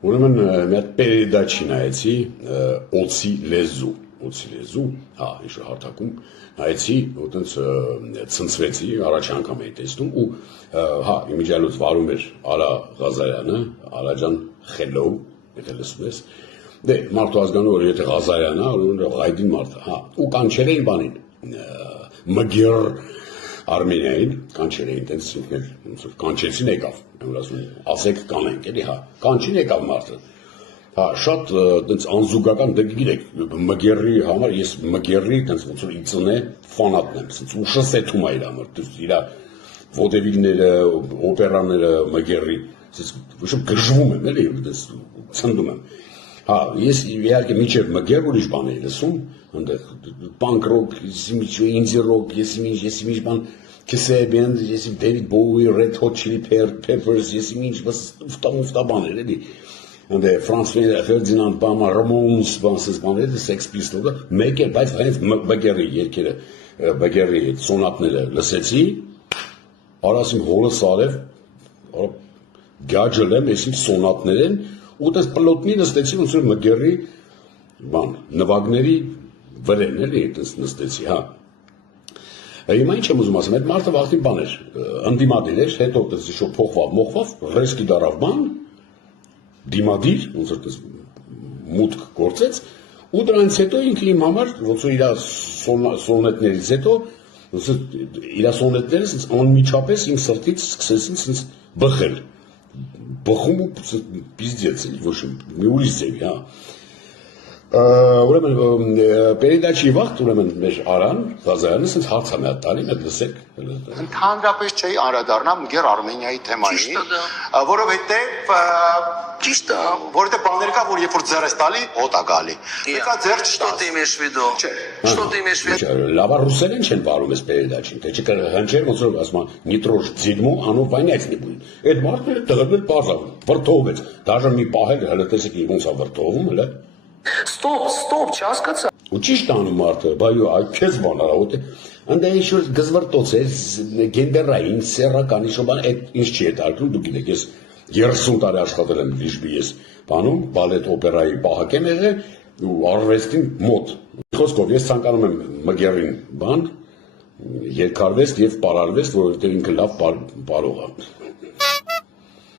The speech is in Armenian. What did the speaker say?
Ուրեմն մի հատ պերեդաչի նայեցի օծի լեզու, հա, ինչ հարթակում նայեցի, այտենց ցնցվեցի, առաջ անգամ էի տեսնում ու հա, իմիջիալոց վարում էր Արա Ղազարյանը, Արա ջան, hello, եթե լսում ես, դե մարդու ազգանու որ եթե Ղազարյանն է, ուրեմն Ղայդին մարդը, հա, ու կանչել էին բանին, Մգեր Արմենիային, կանչել էին, տենց ինքներ, ոնց որ կանչեցին եկավ, որ ասում ասեք կանենք, էլի հա, կանչին եկավ մարդը, հա, շատ տենց անզուգական, դե գիտեք, Մգերի համար, ես Մգերի տենց ոնց որ իծնե ֆանատն եմ, տենց ուշս էթում է իր համար, իր ոտևիլները, օպերաները Մգերի, ոչ գժվում եմ, էլի, տենց ցնդում եմ, հա, ես իհարկե միջև Մգեր ուրիշ բան էի լսում, այնտեղ punk rock, indie rock, ես ինչ բան Kasabian, ես David Bowie, Red Hot Chili Peppers, ես ինչ ուֆտա բաներ էլի, այնտեղ Franz Ferdinand Bama, Ramones, բաներ, Sex Pistols-ը, մեկ էլ, բայց հենց Մգերի երկերը, Մգերի սոնատները լսեցի, արասիմ հոլս արև, գաջել եմ, ես իմ սոնատներ են, ու տես պլոտնի նստեցի, ոնց որ Մգերի բան, նվագների վրեն էլի նստեցի, հա։ Հիմա ինչ եմ ուզում ասեմ, այդ մարդը վաղտին բան էր, ընդդիմադիր էր, հետո շո փոխվավ, մոխվավ, ռեսկի դարավ բան, դիմադիր, ոնց որ մուտք գործեց, ու դրանից հետո ինքը իմ համար, ոնց որ իր սոնետներից հետո, ոնց որ իր սոնետները սենց անմիջապես իմ սրտից սկսեցին սենց բխել, բխում ու պիզդեց էլի, ոչ մի ուրիշ ձևի, հա։ Ուրեմն պերեդաչի վաղտ ուրեմն մեր Արան Ղազարյանը սենց հարց է մի հատ տալի, մեկ լսեք։ Ընդհանրապես չէի անդրադառնա Մգեր Արմենիայի թեմային, որովհետև ճիշտ է, որովհետև բաներ կա, որ երբ որ ձեռ ես տալի, հոտ է գալի։ Եկա ձեռ չտաս։ Что ты имеешь в виду? Что ты имеешь в виду? Լավ ռուսերեն չեն բարում այս պերեդաչին, թե չհնչեր ոնց որ ասում են նիտրոժ ձիդմու, անո վայնյաց не будет։ Այդ մարդը դղրդել բարձա, վրթովեց, դաժե մի պահել հələ տեսեք ոնց է վրթովում, հələ Стоп, չհասկացա։ Ու ճիշտ անում մարդը, բայու այ քեզ բան արա, ոտ այնտեղ ինչ-որ գզվրտոց էր, գենդերային, սեռական, ինչ-որ բան, այդ ինչ չի հետարկում, դուք գիտեք, ես 30 տարի աշխատել եմ Լիժբի ես բանում, բալետ օպերայի պահակ եմ եղել ու արվեստին մոտ։ Խոսքով ես ցանկանում եմ Մգերին բան, երկարվեստ եւ պարարվեստ, որովհետեւ ինքը լավ պարող է։